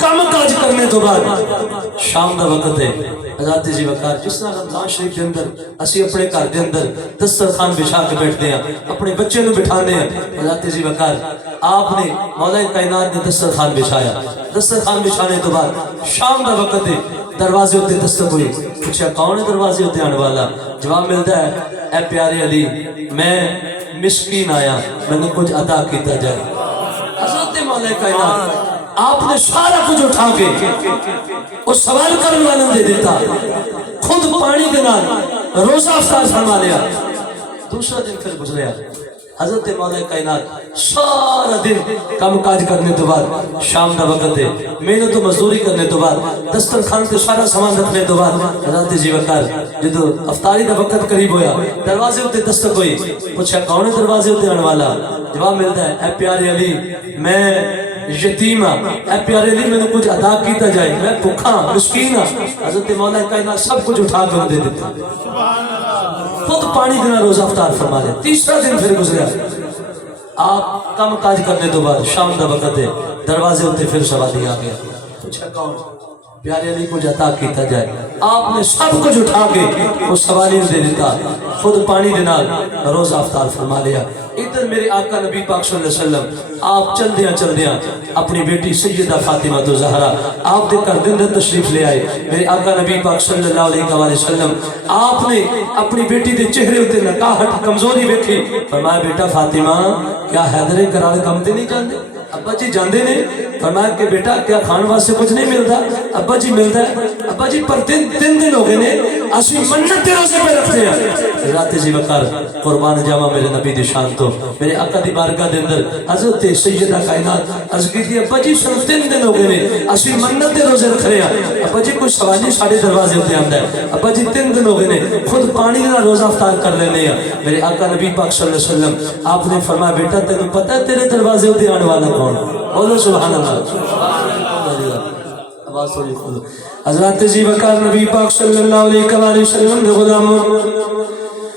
کم کاج کرنے تو بعد شام دا وقت ہے حضرت جی وقار جس طرح رمضان شریف کے اندر اسی اپنے گھر دے اندر دسترخوان بچھا کے بیٹھتے ہیں اپنے بچے نو بٹھانے ہیں حضرت جی وقار آپ نے مولا کائنات نے دسترخوان بچھایا دسترخوان بچھانے تو بعد شام دا وقت ہے دروازے ہوتے دستک ہوئی پوچھا کون ہے دروازے ہوتے آنے والا جواب ملتا ہے اے پیارے علی میں مسکین آیا میں نے کچھ عطا کیتا جائے حضرت مولا کائنات آپ نے سارا کچھ اٹھا کے اس سوال کرنے والوں دے دیتا خود پانی کے نال روزہ افطار فرما لیا دوسرا دن پھر گزریا حضرت مولا کائنات سارا دن کام کاج کرنے تو بعد شام دا وقت ہے محنت و مزدوری کرنے تو بعد دسترخوان تے سارا سامان رکھنے تو بعد حضرت جی وقار جدو افطاری دا وقت قریب ہویا دروازے ہوتے دستک ہوئی پوچھا کون ہے دروازے ہوتے آنے والا جواب ملتا ہے اے پیارے علی میں یتیم ہاں اے پیارے علی میں نے کچھ عطا کیتا جائے میں بھوکا مسکین ہاں حضرت مولا کائنات سب کچھ اٹھا کر دے دیتا خود پانی دینا روزہ افطار فرما لے تیسرا دن پھر گزریا آپ کام کاج کرنے تو بعد شام دا وقت ہے دروازے ہوتے پھر سوالی آ گیا پوچھا کون پیارے علی کو عطا کیتا جائے آپ نے سب کچھ اٹھا کے وہ سوالی دے دیتا خود پانی دینا روزہ افطار فرما لیا ادھر میرے آقا نبی پاک صلی اللہ علیہ وسلم آپ چل دیاں اپنی بیٹی سیدہ فاطمہ تو زہرا آپ دے کر دن تشریف لے آئے میرے آقا نبی پاک صلی اللہ علیہ وسلم آپ نے اپنی بیٹی دے چہرے ہوتے نکاہٹ کمزوری بیٹھی فرمایا بیٹا فاطمہ کیا حیدر کرار کم تے نہیں جاندے ابا جی جاندے نے فرمایا کہ بیٹا کیا کھان واسطے کچھ نہیں ملتا ابا جی ملتا ہے ابا جی پر تین دن ہو گئے نے اسی منت دے روزے پہ رکھتے ہیں حضرت جی وقار قربان جاوا میرے نبی دی شان تو میرے آقا دی بارگاہ دے اندر حضرت سیدہ کائنات عرض کی تھی ابا جی صرف 3 دن ہو گئے نے اسی منت دے روزے رکھ رہے ہیں ابا جی کوئی سوالی ساڑھے دروازے ہوتے آندا ہے ابا جی 3 دن ہو گئے نے خود پانی کا روزہ افطار کر لینے ہیں میرے آقا نبی پاک صلی اللہ علیہ وسلم آپ نے فرمایا بیٹا تینوں پتہ ہے تیرے دروازے ہوتے آنے والا کون بولو سبحان اللہ آواز تھوڑی کھولو حضرت جی وقار نبی پاک صلی اللہ علیہ وسلم دے غلاموں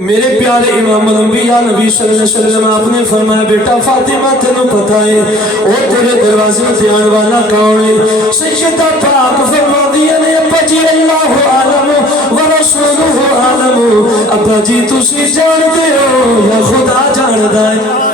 میرے پیارے امام الانبیاء نبی صلی اللہ علیہ وسلم آپ نے فرمایا بیٹا فاطمہ تینوں پتہ ہے اور تیرے دروازے میں آنے والا کون ہے سیدہ پاک فرما دیا نے ابا جی اللہ عالم و رسولہ عالم ابا جی تسی جانتے ہو یا خدا جاندہ ہے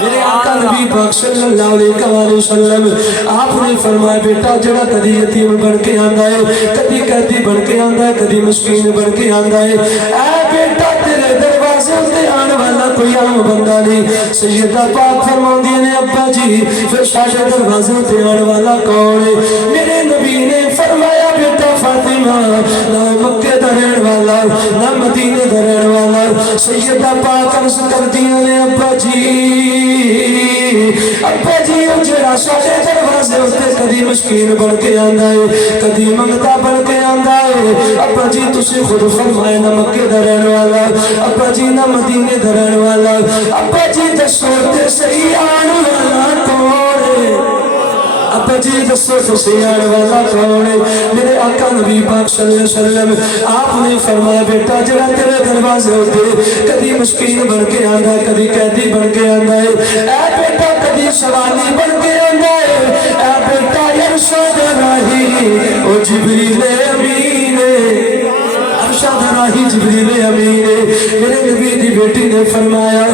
میرے آقا نبی پاک صلی اللہ علیہ وسلم آپ نے فرمایا بیٹا جڑا کدی یتیم بن کے آندا ہے کدی قیدی بن کے آندا ہے کدی مسکین بن کے آندا ہے اے بیٹا تیرے دروازے تے آنے والا کوئی عام بندہ نہیں سیدہ پاک فرماندی نے ابا جی پھر ساڈے دروازے تے آنے والا کون ہے میرے نبی نے فرمایا بیٹا فاطمہ نہ مکے دا رہن والا نہ مدینے دا رہن والا سیدہ پاک عرض کردیاں نے ابا جی جڑا ساڈے دروازے تے کدی مسکین بن کے آندا ہے کدی منگتا بن کے آندا ہے ابا جی تسی خود فرمائے نہ مکے دا رہن والا ابا جی نہ مدینے دا رہن والا ابا جی دسو تے صحیح آن والا کون ہے ابا جی دسو تو صحیح آن والا کون ہے میرے آقا نبی پاک صلی اللہ علیہ وسلم آپ نے فرمایا بیٹا جڑا تیرے دروازے ہوتے کدی مسکین بن کے آندا ہے کدی قیدی بن کے آندا ہے اے بیٹا کدی سوالی بن کے آندا ہے اے بیٹا ارشاد راہی او جبریل امین ارشاد راہی جبریل امین میرے نبی دی بیٹی نے فرمایا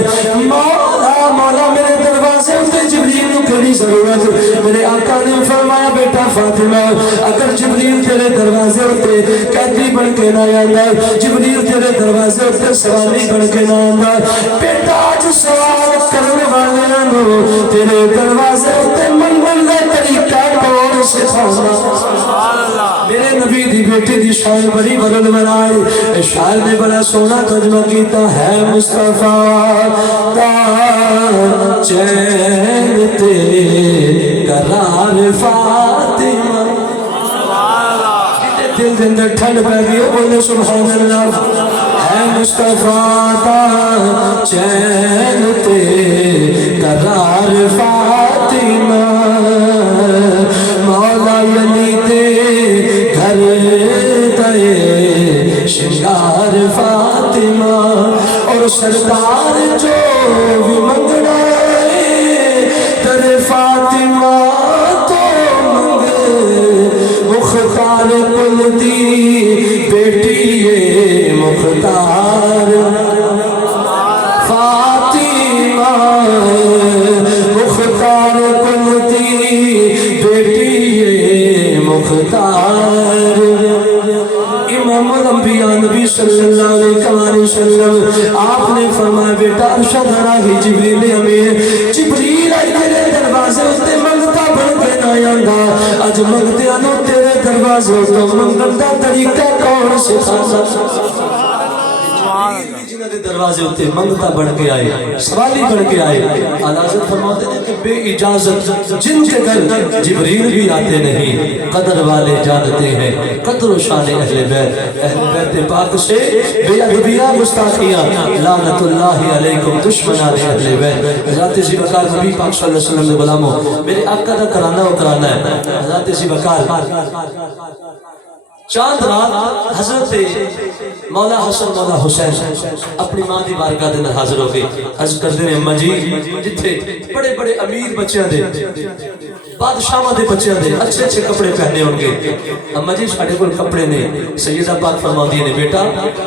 مولا میرے دروازے تے جبریل نو کڑی ضرورت میرے آقا نے فرمایا بیٹا فاطمہ اگر جبریل تیرے دروازے تے قیدی بن کے نہ آندا جبریل تیرے دروازے تے سوالی بن کے نہ آندا بیٹا اج سوال کرنے والے نو تیرے دروازے تے منگل دا طریقہ کون سکھاوندا سبحان اللہ میرے نبی دی بیٹی دی شان بڑی بلند بنائی شاعر نے بڑا سونا ترجمہ کیتا ہے مصطفیٰ چین تے قرار فاطمہ دل دن در ٹھنڈ پہ گئی بولے سبحان اللہ ہے مصطفیٰ چین تے قرار فاطمہ مولا علی تے گھر دے شنگار فاطمہ اور سرکار جو بھی منگنا ہے ترے فاطمہ تو منگ کل دی بیٹی یہ مختار فاطمہ مختار کل دی بیٹی یہ مختار امام الانبیاء نبی صلی اللہ علیہ وسلم آپ نے فرمایا بیٹا ارشد راہی جبریل امین جبریل آئی تیرے دروازے ہوتے منگتا بڑھ کے نہ آنگا اج منگتے آنو تیرے دروازے ہوتے منگن دا طریقہ کون سے خاصا جنہاں دے دروازے ہوتے منگتا بڑھ کے آئے سوالی بڑھ کے آئے حضرت فرماتے ہیں کہ بے اجازت جن کے گھر جبریل بھی آتے نہیں قدر والے جانتے ہیں قدر و شان اہل بیت پاک سے بے ادبیہ گستاخیاں لعنت اللہ علیکم دشمنان اہل بیت حضرت ذی بکار نبی پاک صلی اللہ علیہ وسلم نے غلاموں میرے آقا دا کرانا وہ کرانا ہے حضرت ذی بکار چاند رات حضرت مولا حسن مولا حسین اپنی ماں دی بارگاہ دے اندر حاضر ہو گئے عرض کرتے ہیں اما جی جتھے بڑے بڑے امیر بچیاں دے بادشاہاں دے بچیاں دے اچھے اچھے کپڑے پہنے ہوں گے اما جی ساڈے کول کپڑے نے سیدہ پاک فرماندی نے بیٹا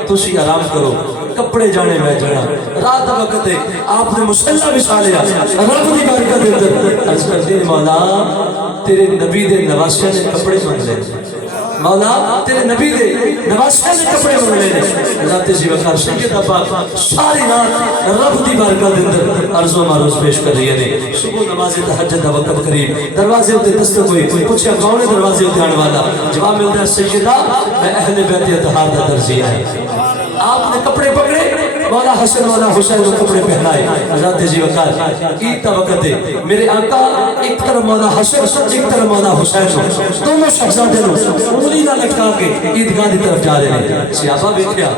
تسی آرام کرو کپڑے جانے میں جانا رات دا وقت ہے آپ نے مصلی بچھا لیا رب دی بارگاہ دے اندر عرض کرتے ہیں مولا تیرے نبی دے نواسیاں نے کپڑے مانگ لے مولا تیرے نبی دے نواسیاں نے کپڑے مانگ لے حضرت ذی بکار سیدہ پاک ساری رات رب دی بارگاہ دے اندر عرض و معروض پیش کر رہی ہے صبح نماز تہجد دا وقت قریب دروازے ہوتے دستک ہوئی کوئی پوچھا کون ہے دروازے ہوتے آنے والا جواب ملتا ہے سیدہ میں اہل بیت اطہار دا درزی ہے آپ نے کپڑے پکڑے مولا حسن مولا حسین کو کپڑے پہنائے حضرت ذی بکار عید کا وقت ہے میرے آقا ایک طرف مولا حسن ایک طرف مولا حسین دونوں شہزادے انگلی نہ لٹکا کے عیدگاہ دی طرف جا رہے ہیں صحابہ بیٹھیا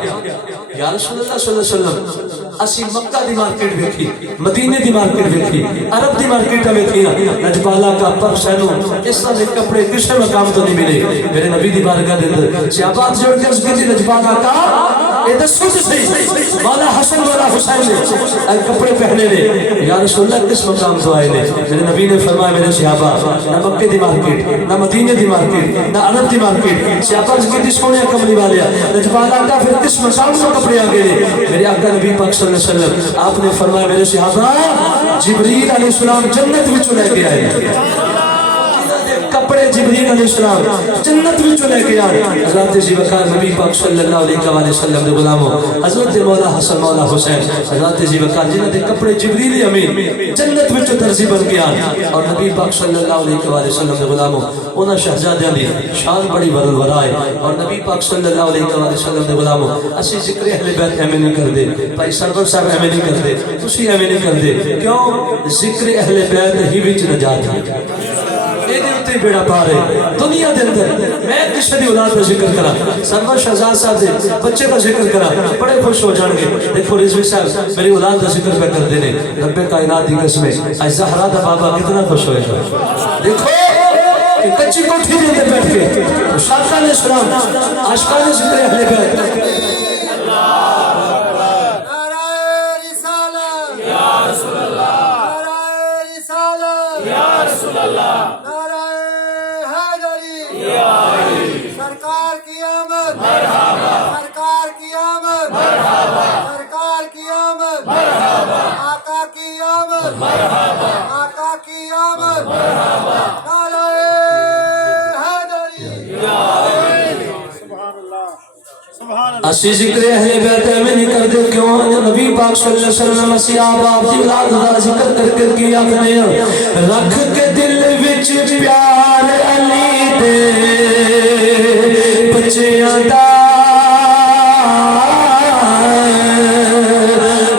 یا رسول اللہ صلی اللہ علیہ وسلم اسی مکہ دی مارکیٹ بیٹھی مدینے دی مارکیٹ بیٹھی عرب دی مارکیٹ بیٹھی نجبالا کا پر سینو اس طرح کپڑے کسی مقام تو نہیں ملے میرے نبی دی بارگاہ دے اندر صحابہ جوڑ کے اس کی نجبالا کا یہ سوچ صحیح مولا حسن مولا حسین نے کپڑے پہنے لے یا رسول اللہ کس مقام تو آئے لے میرے نبی نے فرمایا میرے صحابہ نہ مکہ دی مارکیٹ نہ مدینے دی مارکیٹ نہ عرب دی مارکیٹ صحابہ اس کی سونے کملی والیا نجبالا کا پھر کس مقام سے کپڑے آگے لے میرے آقا نبی پاک صلی اللہ علیہ وسلم آپ نے فرمایا میرے صحابہ جبریل علیہ السلام جنت میں چلے کے آئے کپڑے جبریل علیہ السلام جنت میں چلے کے آئے حضرت ذی بکار نبی پاک صلی اللہ علیہ وسلم دے غلاموں حضرت مولا حسن مولا حسین حضرت ذی بکار جنہ دے کپڑے جبریل امین جنت میں درزی بن کے آئے اور نبی پاک صلی اللہ علیہ وسلم دے غلاموں انہاں شہزادیاں دی شان بڑی ورل ہے اور نبی پاک صلی اللہ علیہ وسلم دے غلاموں اسی ذکر اہل بیت ایویں نہیں کر دے بھائی سرور صاحب ایویں نہیں کر دے تسی ایویں نہیں کر دے کیوں ذکر اہل بیت ہی وچ نجات ہے بیڑا پارے دنیا دے اندر میں کسی دی اولاد کا ذکر کرا سرور شہزاد صاحب دے بچے کا ذکر کرا بڑے خوش ہو جان گے دیکھو رضوی صاحب میری اولاد کا ذکر پہ کر دینے رب کائنات دی قسمیں آج زہرا دا بابا کتنا خوش ہوئے دیکھو کہ کچی کوٹھی دے اندر بیٹھ کے شاقہ علیہ السلام عاشقان ذکر اہل بیت سرکار کی آمد مرحبا سرکار کی آمد مرحبا سرکار کی آمد مرحبا آقا کی آمد مرحبا آقا کی آمد مرحبا نعرہ حیدری سبحان اللہ سبحان اللہ اسی ذکر اہل بیت میں نہیں کر دے کیوں نبی پاک صلی اللہ علیہ وسلم اسی آپ دی اولاد دا ذکر کر کیا کرنے رکھ کے دل وچ پیار علی دے بچیاں دا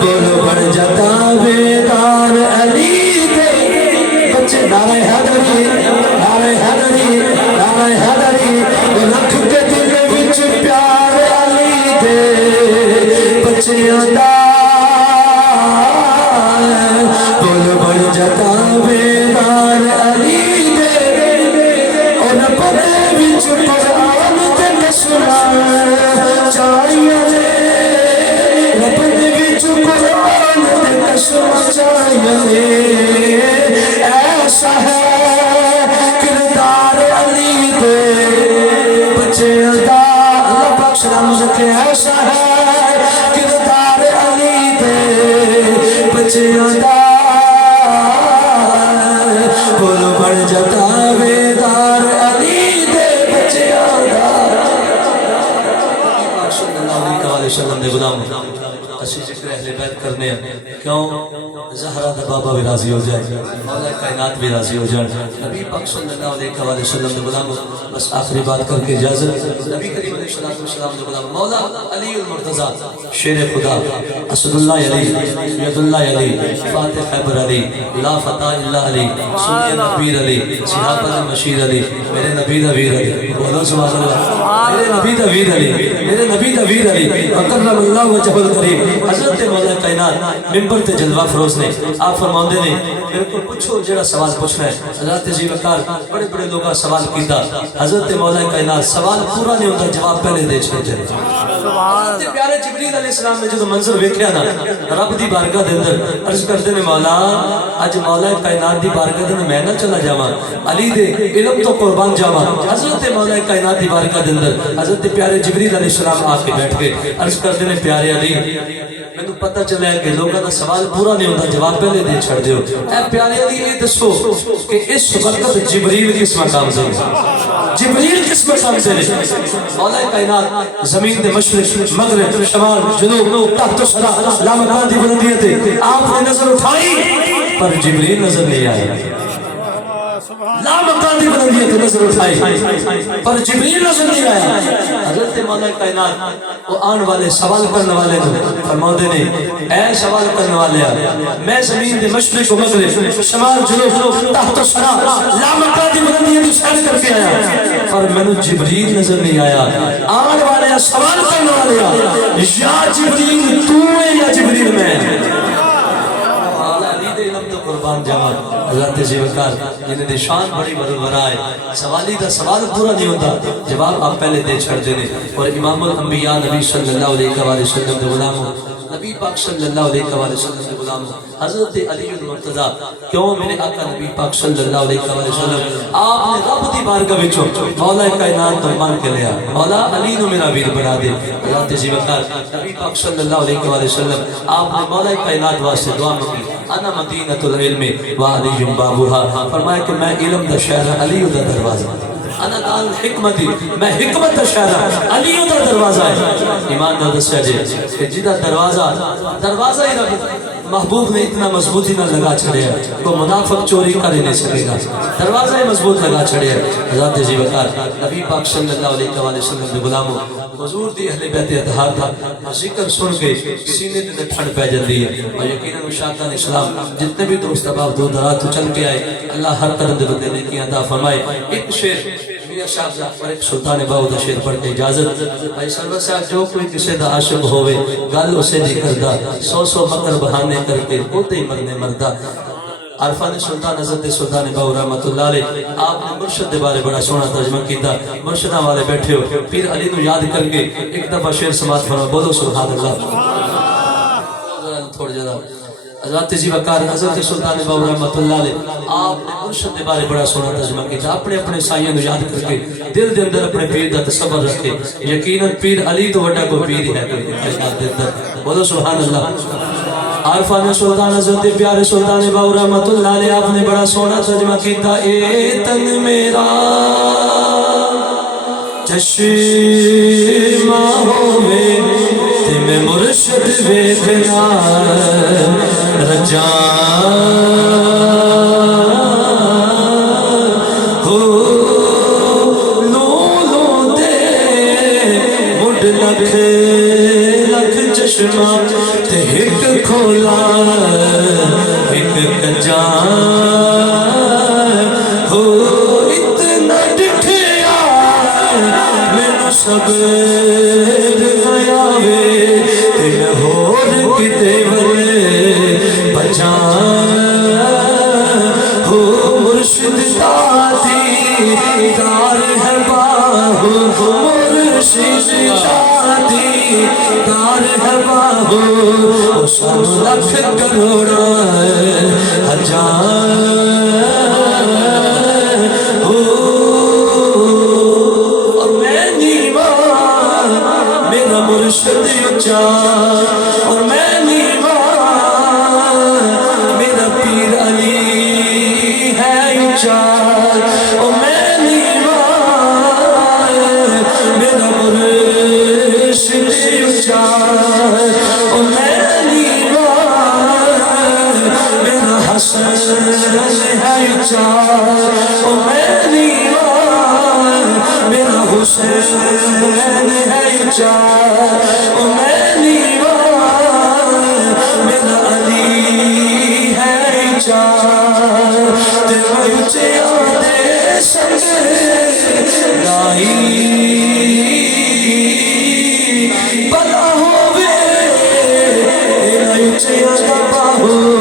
بولو بڑھ جاتا بیدار علی دے بچے نعرہ حیدری نعرہ حیدری نعرہ حیدری رکھ کے دل وچ پیار علی دے بچیاں دا بولو بڑھ جاتا بیدار علی دے اور پردے وچ قرآن تے قسمان چاہیے رب دے وچ قرآن تے قسمان چاہیے ایسا ہے کردار علی دے بچے دا اللہ پاک سلام رکھے ایسا ہے کردار علی دے بچے دا بولو بڑھ جاتا ویدار علی دے بچے دا صلی اللہ علیہ وسلم دے غلام اسی ذکر اہل بیت کرنے ہیں کیوں زہرا دا بابا بھی راضی ہو جائے مولا کائنات بھی راضی ہو جائے نبی پاک صلی اللہ علیہ وسلم دے غلام بس آخری بات کر کے اجازت نبی کریم علیہ السلام دے غلام مولا علی المرتضی شیر خدا اسد اللہ علی ید اللہ علی فاتح خیبر علی لا فتح الا علی سنی نبیر علی صحاب المشیر علی میرے نبی دا ویر علی بولو سبحان اللہ میرے نبی دا ویر علی میرے نبی دا ویر علی وکرم اللہ وجہ الکریم حضرت مولا کائنات ممبر تے جلوہ فروز نے آپ فرماندے نے میرے کو پوچھو جڑا سوال پوچھنا ہے حضرت جی وقار بڑے بڑے لوگا سوال کیتا حضرت مولا کائنات سوال پورا نہیں ہوتا جواب پہلے دے چھوڑے حضرت پیارے جبریل علیہ السلام نے جو منظر ویکھیا نا رب دی بارگاہ دے اندر عرض کرتے نے مولا اج مولا کائنات دی بارگاہ دے میں نہ چلا جاواں علی دے علم تو قربان جاواں حضرت مولا کائنات دی بارگاہ دے اندر حضرت پیارے جبریل علیہ السلام آ کے بیٹھ گئے عرض کرتے نے پیارے علی میں تو پتہ چلا ہے کہ لوگوں کا سوال پورا نہیں ہوتا جواب پہلے دے چھڑ دیو اے پیارے علی یہ دسو کہ اس وقت جبریل کس مقام سے جبریل کس مقام سے مولا کائنات زمین دے مشرق مغرب شمال جنوب تحت و سرا لامکان دی بلندیاں تے آپ نے نظر اٹھائی پر جبریل نظر نہیں آیا لامکان دی بلندیاں تے نظر اٹھائی پر جبریل نظر نہیں آیا حضرت مولا کائنات وہ آن والے سوال کرنے والے فرماتے نے اے سوال کرنے والے میں زمین دے مشرق و مغرب شمال جنوب تحت و سرا لامکان دی بلندیاں تے سیر کر کے آیا پر میں نے جبریل نظر نہیں آیا آن والے سوال کرنے والے یا جبریل تو ہے یا جبریل میں قربان جوان حضرت زیوکار جنہیں دے شان بڑی برابر ہے سوالی دا سوال پورا نہیں ہوتا جواب آپ پہلے دے چھڑ دینے اور امام الانبیاء نبی صلی اللہ علیہ وسلم دے غلام نبی پاک صلی اللہ علیہ وسلم دے غلام حضرت علی المرتضی کیوں میرے آقا نبی پاک صلی اللہ علیہ وسلم آپ نے رب دی بارگاہ وچوں مولا کائنات تو مان کے لیا مولا علی نو میرا ویر بنا دے حضرت زیوکار نبی پاک صلی اللہ علیہ وسلم آپ نے مولا کائنات واسطے دعا مانگی انا مدینۃ العلم وعلی بابها فرمایا کہ میں علم دا شہر علی دا دروازہ انا دار الحکمت میں حکمت دا شہر علی دا دروازہ ہے ایمان دا دسیا جے کہ جدا دروازہ ہی رب محبوب نے اتنا مضبوطی نہ لگا چھڑے ہے کو منافق چوری کر نہیں سکے گا دروازہ ہی مضبوط لگا چھڑے ہے حضرت جی وقار نبی پاک صلی اللہ علیہ وسلم دے غلاموں حضور دی اہل بیت اطہار تھا ذکر سن کے سینے تے ٹھنڈ پہ جاندی ہے اور یقیناً مشاہدان اسلام جتنے بھی دوست احباب دور دراز تو چل کے آئے اللہ ہر قدم دے بدلے نیکیاں عطا فرمائے ایک شعر میاں شاہ اور ایک سلطان باؤ دا شعر پڑھ کے اجازت بھائی سرور صاحب جو کوئی کسی دا عاشق ہوئے گل اسے نہیں کردا سو مکر بہانے کر کے ہوتے ہی مرنے مردہ عرفان سلطان حضرت سلطان باؤ رحمت اللہ علیہ آپ نے مرشد دے بارے بڑا سونا ترجمہ کیتا مرشدہ والے بیٹھے ہو پھر علی نو یاد کر کے ایک دفعہ شعر سماعت فرما بولو سبحان اللہ تھوڑا جدا حضرت جی وقار حضرت سلطان باؤ رحمت اللہ علیہ آپ نے مرشد دے بارے بڑا سونا ترجمہ کیتا اپنے سائیوں نو یاد کر کے دل دے اندر اپنے پیر دا تصور رکھے یقیناً پیر علی تو وڈا کوئی پیر ہے کوئی کائنات دے اندر بولو سبحان اللہ عارفان سلطان حضرت پیارے سلطان باؤ رحمت اللہ علیہ آپ نے بڑا سونا ترجمہ کیتا اے تن میرا چشمہ ہوئے تے میں مرشد ویکھنا رجا ہو لولو دے مڈ لکھ چشمہ تے ہک کھولا ہک کجا ہو اتنا ڈٹھیا میں صبر گیا وے تے ہور کتے ولے بچا ہو مرشد دادی دار ہے باہو مرشد دادی دار ہے باہو سن لکھ کروڑا ہزار اور میں نہیں میرا مرشد اچا اور میں نیوا میرا پیر علی ہے اچا اور میں نیوا میرا مرشد اچا اور میں نیوا میرا حسن ہے اچا اور میں نیوا میرا حسین ہے اچا اور میں نیوا میرا علی ہے اچا تے میں اچیا دے سنگ لائی بلا ہووے اچیا دا باہو